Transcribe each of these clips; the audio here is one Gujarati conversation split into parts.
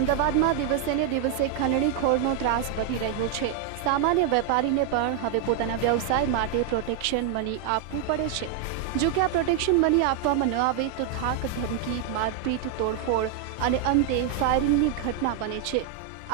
અમદાવાદમાં દિવસે ને દિવસે ખંડણી ખોળનો ત્રાસ વધી રહ્યો છે. સામાન્ય વેપારીને પણ હવે પોતાના વ્યવસાય માટે પ્રોટેક્શન મની આપવું પડે છે. જો કે આ પ્રોટેક્શન મની આપવામાં ન આવે તો થાક, ધમકી, મારપીટ, તોડફોડ અને અંતે ફાયરિંગની ઘટના બને છે.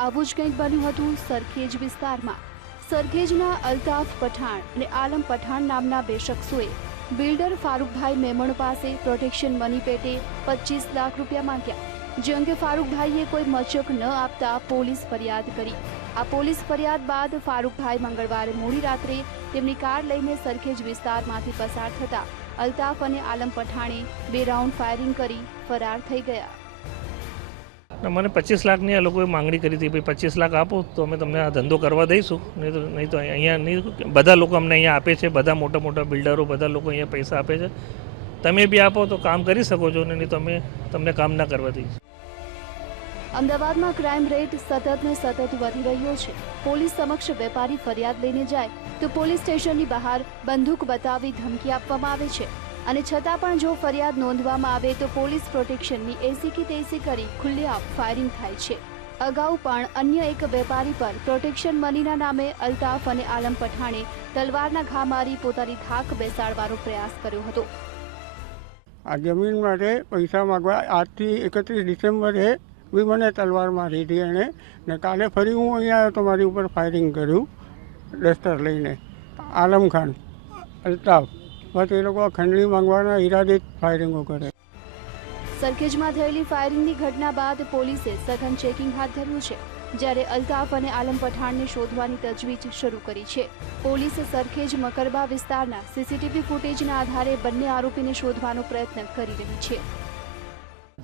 આવું જ કંઈક બન્યું હતું સરખેજ વિસ્તારમાં. સરખેજના અલ્તાફ પઠાણ અને આલમ પઠાણ નામના બે શખ્સોએ બિલ્ડર ફારૂકભાઈ મેમણ પાસે પ્રોટેક્શન મની પેટે પચીસ લાખ રૂપિયા માંગ્યા. જે અંગે ફારૂકભાઈએ કોઈ મચક ન આપતા પોલીસ ફરિયાદ કરી. આ પોલીસ ફરિયાદ બાદ ફારૂકભાઈ મંગળવારે મોડી રાત્રે તેમની કાર લઈને સરખેજ વિસ્તારમાંથી પસાર થતા અલ્તાફ અને આલમ પઠાણે બે રાઉન્ડ ફાયરિંગ કરી ફરાર થઈ ગયા. મને પચીસ લાખની આ લોકોએ માંગણી કરી હતી, ભાઈ પચીસ લાખ આપો તો અમે તમને આ ધંધો કરવા દઈશું. નહીં તો નહીં તો અહીંયા નહીં બધા લોકો અમને અહીંયા આપે છે, બધા મોટા મોટા બિલ્ડરો, બધા લોકો અહીંયા પૈસા આપે છે. તમે બી આપો તો કામ કરી શકો છો નહીં તો અમે તમને કામ ના કરવા દઈશું. અમદાવાદમાં ક્રાઇમ રેટ સતત ને સતત વધી રહ્યો છે. પોલીસ સમક્ષ વેપારી ફરિયાદ લઈને જાય તો પોલીસ સ્ટેશનની બહાર બંદૂક બતાવી ધમકી આપવામાં આવે છે. અને છતાં પણ જો ફરિયાદ નોંધવામાં આવે તો પોલીસ પ્રોટેક્શનની એસી કે તેસી કરી ખુલ્લેઆમ ફાયરિંગ થાય છે. અગાઉ પણ અન્ય એક વેપારી પર પ્રોટેક્શન મનીના નામે અલ્તાફ અને આલમ પઠાણે તલવારના ઘા મારી પોતાની થાક બેસાડવાનો પ્રયાસ કર્યો હતો. આ જમીન માટે પૈસા માગવા આજથી એકત્રીસ ડિસેમ્બરે બી મને તલવાર મારી હતી એણે ને કાલે ફરી હું અહીંયા આવ્યો તો મારી ઉપર ફાયરિંગ કર્યું, ડસ્ટર લઈને. આલમ ખાન, અલ્તાફ. બસ એ લોકો ખંડણી માંગવાના ઈરાદે ફાયરિંગો કરે. સરખેજમાં થયેલી ફાયરિંગની ઘટના બાદ પોલીસે સઘન ચેકિંગ હાથ ધર્યું છે, જ્યારે અલ્તાફ અને આલમ પઠાણને શોધવાની તજવીજ શરૂ કરી છે. પોલીસે સરખેજ મકરબા વિસ્તારના સીસીટીવી ફૂટેજના આધારે બંને આરોપીને શોધવાનો પ્રયત્ન કરી રહી છે.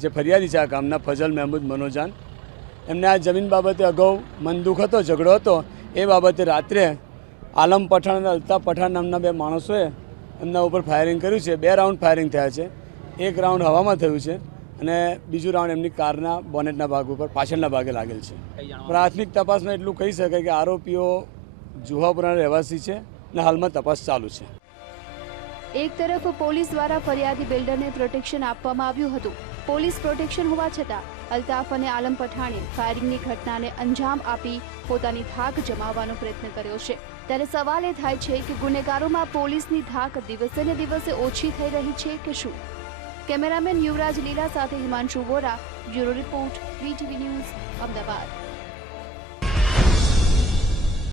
જે ફરિયાદી છે આ ગામના ફજલ મહેમૂદ મનોજાન, એમને આ જમીન બાબતે અગાઉ મનદુખ હતો, ઝઘડો હતો, એ બાબતે રાત્રે આલમ પઠાણ અને અલ્તા પઠાણ નામના બે માણસોએ એમના ઉપર ફાયરિંગ કર્યું છે. બે રાઉન્ડ ફાયરિંગ થયા છે. એક રાઉન્ડ હવામાં થયું છે અને બીજું રાઉન્ડ એમની કારના બોનેટના ભાગ ઉપર, પાછળના ભાગે લાગેલ છે. પ્રાથમિક તપાસમાં એટલું કહી શકાય કે આરોપીઓ જુહાપુરાના રહેવાસી છે અને હાલમાં તપાસ ચાલુ છે. એક તરફ પોલીસ દ્વારા ફરિયાદી બિલ્ડરને પ્રોટેક્શન આપવામાં આવ્યું હતું. પોલીસ પ્રોટેક્શન હોવા છતાં, અલ્તાફ અને આલમ પઠાણે ફાયરિંગની ઘટનાને અંજામ આપી પોતાની ધાક જમાવવાનો પ્રયત્ન કર્યો છે. ત્યારે સવાલ એ થાય છે કે ગુનેગારોમાં પોલીસની ધાક દિવસે ને દિવસે ઓછી થઈ રહી છે કે શું? કેમેરામેન યુવરાજ લીલા સાથે Himanshu Vora, bureau report, VTV news, Ahmedabad.